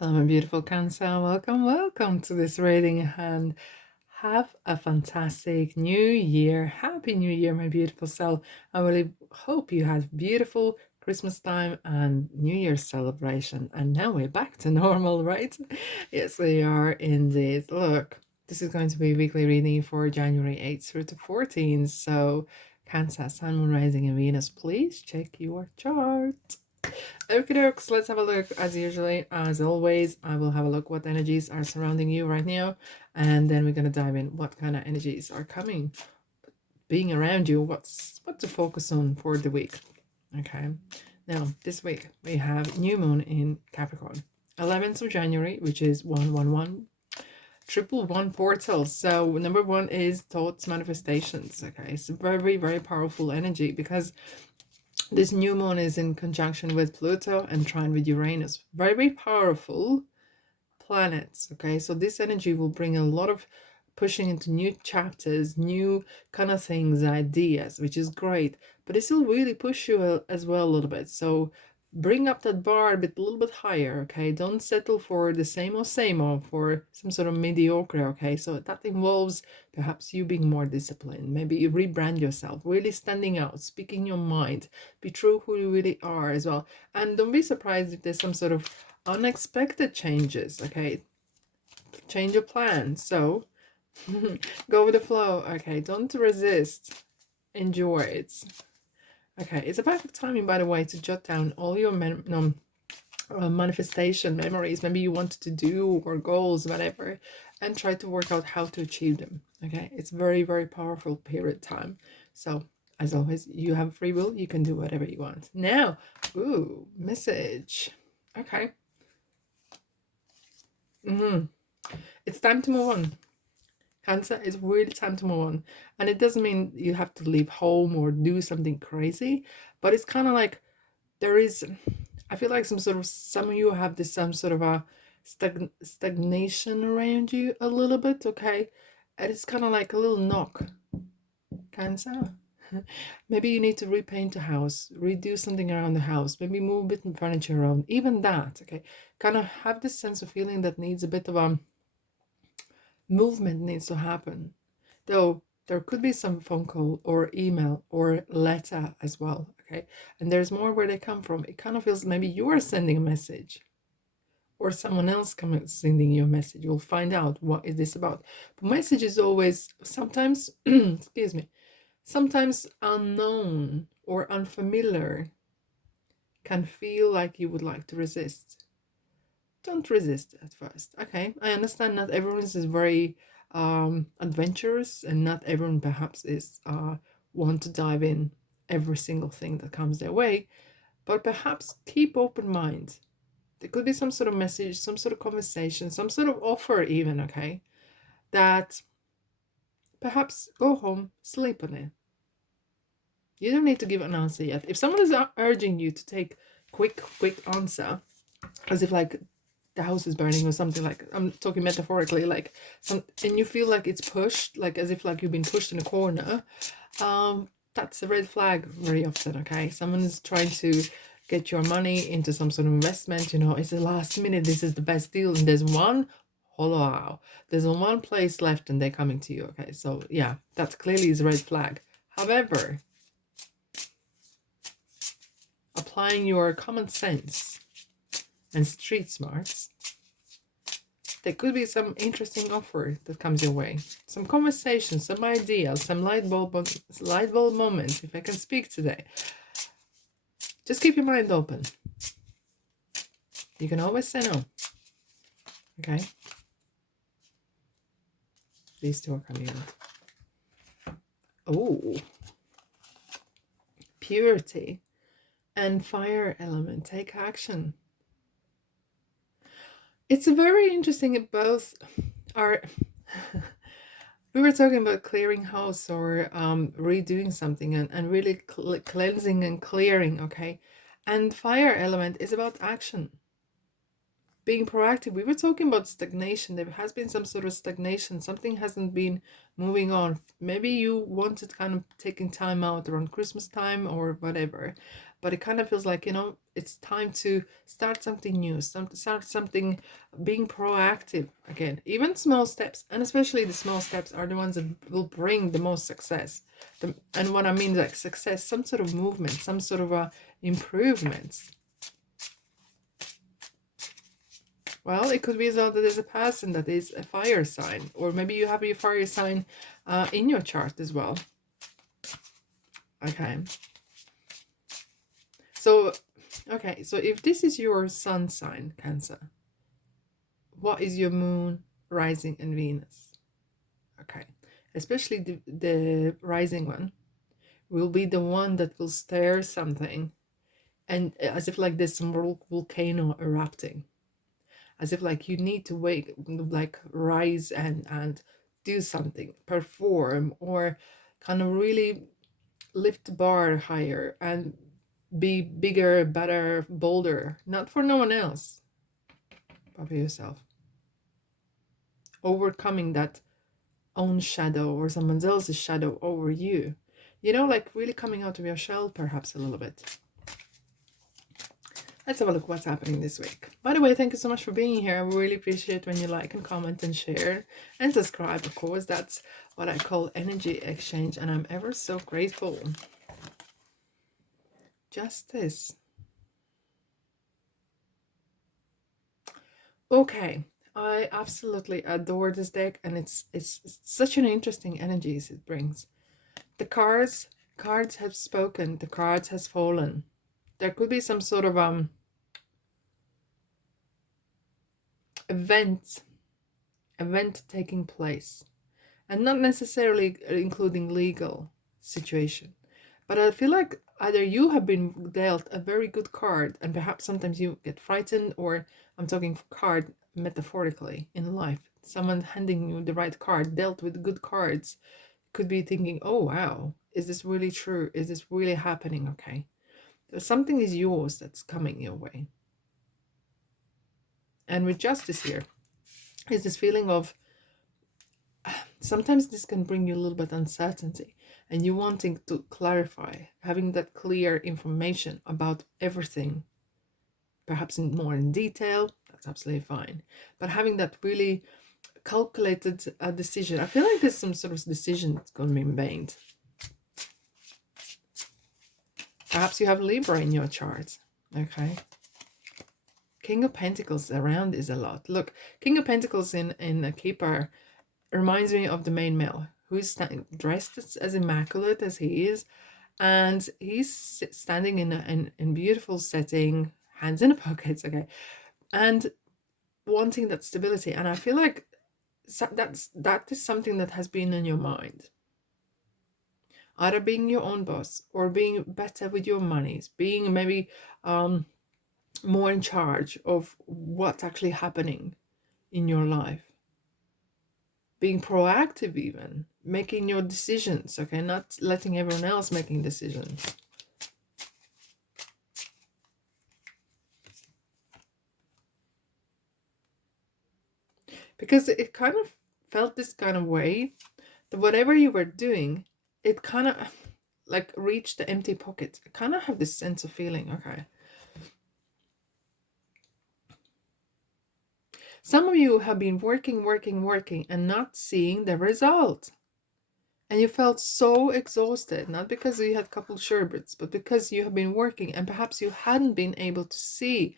Hello, my beautiful Cancer. Welcome to this reading and have a fantastic new year. Happy New Year, my beautiful self. I really hope you had beautiful Christmas time and New Year's celebration. And now we're back to normal, right? Yes, we are indeed. Look, this is going to be a weekly reading for January 8th through to 14th. So, Cancer, Sun, Moon, Rising, and Venus, please check your chart. Okay, dokes, let's have a look. As always, I will have a look what energies are surrounding you right now, and then we're gonna dive in what kind of energies are coming, being around you. What to focus on for the week. Okay, now this week we have new moon in Capricorn, 11th of January, which is 111. Triple one portal. So number one is thoughts manifestations. Okay, it's a very powerful energy because this new moon is in conjunction with Pluto and trine with Uranus. Very powerful planets. Okay, so this energy will bring a lot of pushing into new chapters, new kind of things, ideas, which is great. But this will really push you as well a little bit. So bring up that bar a little bit higher. Okay, don't settle for the same old for some sort of mediocre. Okay, so that involves perhaps you being more disciplined. Maybe you rebrand yourself, really standing out, speaking your mind, be true who you really are as well. And don't be surprised if there's some sort of unexpected changes. Okay, change your plan. So go with the flow. Okay, don't resist, enjoy it. Okay, it's a perfect timing, by the way, to jot down all your manifestation memories, maybe you wanted to do, or goals, whatever, and try to work out how to achieve them. Okay, it's very powerful period time. So as always, you have free will, you can do whatever you want. Now, ooh, message. Okay. It's time to move on. Cancer, it's really time to move on. And it doesn't mean you have to leave home or do something crazy, but it's kind of like there is, I feel like some of you have this some sort of a stagnation around you a little bit, okay? And it's kind of like a little knock. Cancer. Maybe you need to repaint the house, redo something around the house, maybe move a bit of furniture around, even that, okay? Kind of have this sense of feeling that needs a bit of a movement needs to happen. Though there could be some phone call or email or letter as well, okay? And there's more where they come from. It kind of feels maybe you are sending a message or someone else sending you a message. You'll find out what is this about. But message is always sometimes, excuse me, sometimes unknown or unfamiliar can feel like you would like to resist. Don't resist at first. Okay, I understand not everyone is very adventurous, and not everyone perhaps is want to dive in every single thing that comes their way, but perhaps keep open mind. There could be some sort of message, some sort of conversation, some sort of offer even, okay, that perhaps go home, sleep on it. You don't need to give an answer yet. If someone is urging you to take quick answer, as if like the house is burning or something, like I'm talking metaphorically, like some, and you feel like it's pushed, like as if like you've been pushed in a corner, that's a red flag very often. Okay, someone is trying to get your money into some sort of investment, it's the last minute, this is the best deal, and there's one place left and they're coming to you. Okay, so yeah, that clearly is a red flag. However, applying your common sense and street smarts, there could be some interesting offer that comes your way. Some conversation, some ideas, some light bulb moments, if I can speak today. Just keep your mind open. You can always say no. Okay? These two are coming out. Oh. Purity and fire element. Take action. It's very interesting. Both are... We were talking about clearing house or redoing something and really cleansing and clearing, okay? And fire element is about action, being proactive. We were talking about stagnation. There has been some sort of stagnation. Something hasn't been moving on. Maybe you wanted kind of taking time out around Christmas time or whatever. but it kind of feels like, you know, it's time to start something new, start something, being proactive again. Even small steps, and especially the small steps are the ones that will bring the most success. And what I mean, like success, some sort of movement, some sort of improvements. Well, it could be as well that there's a person that is a fire sign, or maybe you have your fire sign in your chart as well. Okay. So, okay, so if this is your sun sign, Cancer, what is your moon, rising, and Venus? Okay, especially the rising one will be the one that will stir something, and as if like there's some volcano erupting, as if like you need to wake, like rise and do something, perform, or kind of really lift the bar higher and be bigger, better, bolder, not for no one else, but for yourself. Overcoming that own shadow or someone else's shadow over you. You know, like really coming out of your shell, perhaps a little bit. Let's have a look what's happening this week. By the way, thank you so much for being here. I really appreciate when you like and comment and share and subscribe, of course. That's what I call energy exchange, and I'm ever so grateful. Justice. Okay, I absolutely adore this deck, and it's such an interesting energies it brings. The cards have spoken, the cards has fallen. There could be some sort of event taking place, and not necessarily including legal situation, but I feel like either you have been dealt a very good card, and perhaps sometimes you get frightened, or I'm talking card metaphorically in life, someone handing you the right card, dealt with good cards, could be thinking, oh wow, is this really true, is this really happening? Okay, something is yours that's coming your way. And with justice here is this feeling of, sometimes this can bring you a little bit uncertainty, and you wanting to clarify, having that clear information about everything, perhaps more in detail. That's absolutely fine, but having that really calculated decision. I feel like there's some sort of decision that's going to be made. Perhaps you have Libra in your chart. Okay, King of Pentacles around is a lot. Look, King of Pentacles in a keeper reminds me of the main male, who's dressed as immaculate as he is, and he's standing in beautiful setting, hands in the pockets, okay, and wanting that stability. And I feel like that is something that has been in your mind, either being your own boss, or being better with your monies, being maybe more in charge of what's actually happening in your life, being proactive, even making your decisions, okay, not letting everyone else making decisions. Because it kind of felt this kind of way that whatever you were doing, it kind of like reached the empty pockets. I kind of have this sense of feeling, okay, some of you have been working and not seeing the result. And you felt so exhausted, not because you had a couple sherbets, but because you have been working, and perhaps you hadn't been able to see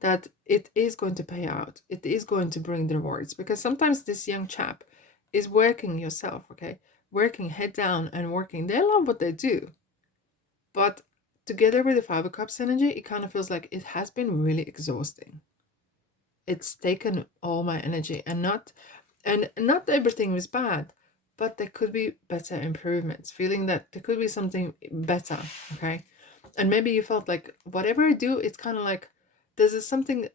that it is going to pay out. It is going to bring the rewards. Because sometimes this young chap is working yourself, okay? Working head down and working. They love what they do. But together with the Five of Cups energy, it kind of feels like it has been really exhausting. It's taken all my energy, and not everything was bad, but there could be better improvements, feeling that there could be something better, okay? And maybe you felt like whatever I do, it's kind of like there's something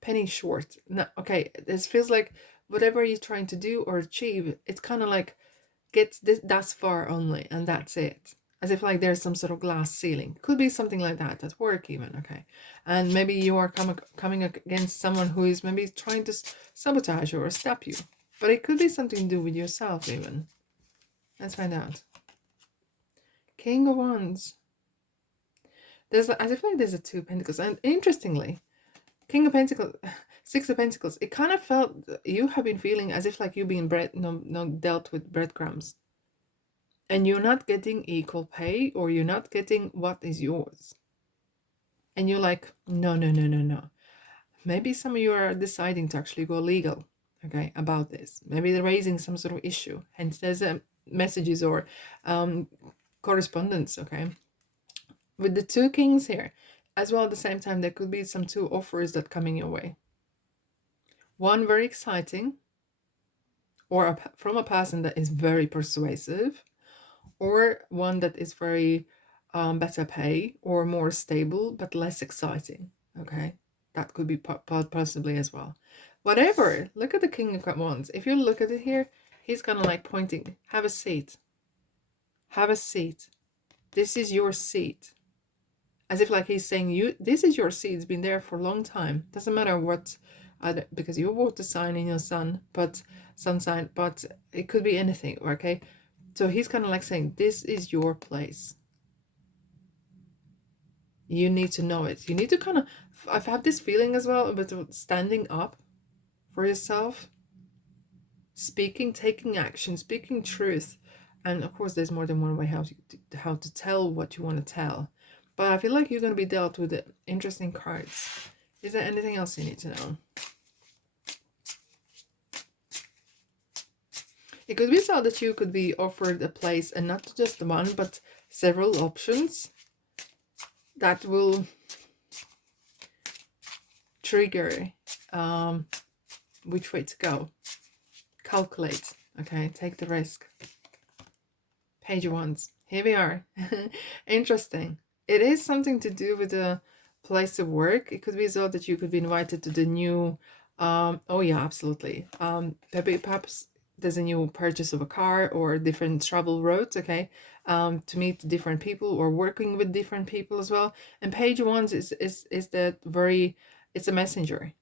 penny short. No, okay, this feels like whatever you're trying to do or achieve, it's kind of like gets this that's far only, and that's it. As if like there's some sort of glass ceiling. Could be something like that at work even, okay? And maybe you are coming against someone who is maybe trying to sabotage you or stop you. But it could be something to do with yourself even. Let's find out. King of Wands. There's as if like there's a Two of Pentacles, and interestingly, King of Pentacles, Six of Pentacles. It kind of felt you have been feeling as if like you've been no dealt with breadcrumbs, and you're not getting equal pay, or you're not getting what is yours, and you're like, no, no, no, no, no. Maybe some of you are deciding to actually go legal, okay, about this. Maybe they're raising some sort of issue, hence there's messages or correspondence, okay, with the two kings here. As well, at the same time, there could be some two offers that coming your way. One very exciting, or from a person that is very persuasive, or one that is very better pay or more stable but less exciting. Okay, that could be possibly as well. Whatever. Look at the King of Wands. If you look at it here, he's kind of like pointing. Have a seat. Have a seat. This is your seat. As if like he's saying, you, this is your seat. It's been there for a long time. Doesn't matter what, because you're water sign in your sun, but sun sign, but it could be anything. Okay, so he's kind of like saying, this is your place. You need to know it. You need to kind of, I've had this feeling as well about standing up for yourself, speaking, taking action, speaking truth. And of course, there's more than one way how to tell what you want to tell. But I feel like you're going to be dealt with interesting cards. Is there anything else you need to know? It could be so that you could be offered a place, and not just one, but several options that will trigger which way to go. Calculate, okay, take the risk. Page of Wands, here we are. Interesting. It is something to do with the place of work. It could be so that you could be invited to the new oh yeah, absolutely, perhaps there's a new purchase of a car or different travel routes, okay, to meet different people or working with different people as well. And Page of Wands is that very, it's a messenger.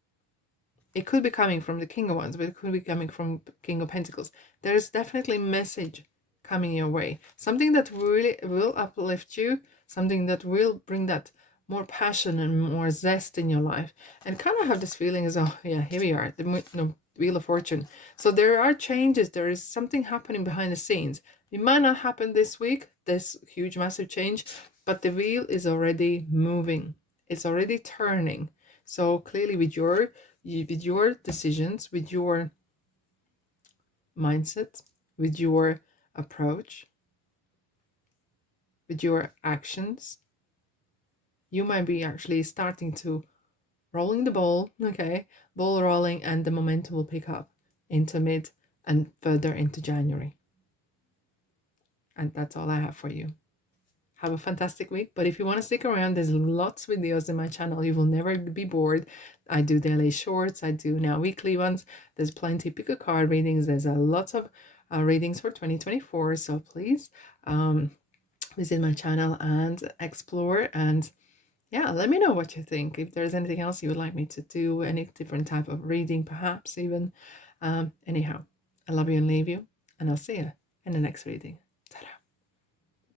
It could be coming from the King of Wands, but it could be coming from King of Pentacles. There's definitely a message coming your way. Something that really will uplift you. Something that will bring that more passion and more zest in your life. And kind of have this feeling as, oh yeah, here we are, the Wheel of Fortune. So there are changes. There is something happening behind the scenes. It might not happen this week, this huge, massive change, but the wheel is already moving. It's already turning. So clearly with your decisions, with your mindset, with your approach, with your actions, you might be actually starting to rolling the ball, okay, ball rolling, and the momentum will pick up into mid and further into January. And that's all I have for you. Have a fantastic week. But if you want to stick around, there's lots of videos in my channel. You will never be bored. I do daily shorts. I do now weekly ones. There's plenty of pick a card readings. There's a lot of readings for 2024. So please visit my channel and explore. And yeah, let me know what you think. If there's anything else you would like me to do, any different type of reading, perhaps even. Anyhow, I love you and leave you. And I'll see you in the next reading.